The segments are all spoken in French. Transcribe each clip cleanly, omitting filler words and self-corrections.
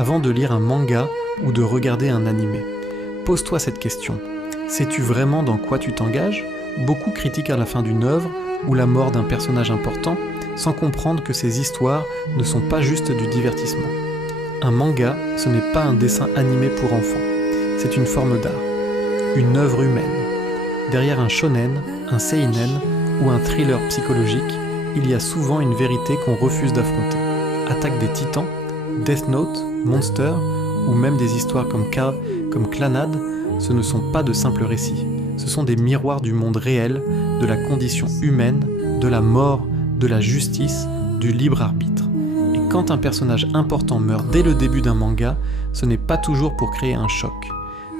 avant de lire un manga ou de regarder un animé. Pose-toi cette question. Sais-tu vraiment dans quoi tu t'engages ? Beaucoup critiquent à la fin d'une œuvre ou la mort d'un personnage important sans comprendre que ces histoires ne sont pas juste du divertissement. Un manga, ce n'est pas un dessin animé pour enfants. C'est une forme d'art, une œuvre humaine. Derrière un shonen, un seinen ou un thriller psychologique, il y a souvent une vérité qu'on refuse d'affronter. Attaque des Titans, Death Note, Monster ou même des histoires comme Clannad, ce ne sont pas de simples récits. Ce sont des miroirs du monde réel, de la condition humaine, de la mort, de la justice, du libre arbitre. Et quand un personnage important meurt dès le début d'un manga, ce n'est pas toujours pour créer un choc.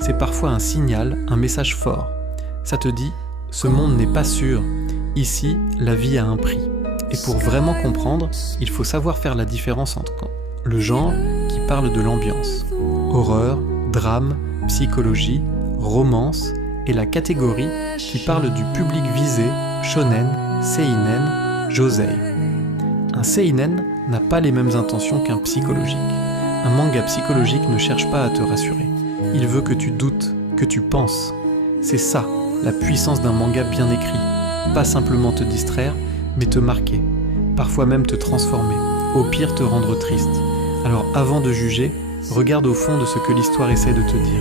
C'est parfois un signal, un message fort. Ça te dit, ce monde n'est pas sûr. Ici, la vie a un prix. Et pour vraiment comprendre, il faut savoir faire la différence entre le genre qui parle de l'ambiance, horreur, drame, psychologie, romance, et la catégorie qui parle du public visé, shonen, seinen, josei. Un seinen n'a pas les mêmes intentions qu'un psychologique. Un manga psychologique ne cherche pas à te rassurer. Il veut que tu doutes, que tu penses. C'est ça, la puissance d'un manga bien écrit. Pas simplement te distraire, mais te marquer. Parfois même te transformer. Au pire, te rendre triste. Alors avant de juger, regarde au fond de ce que l'histoire essaie de te dire.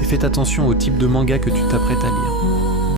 Et fais attention au type de manga que tu t'apprêtes à lire.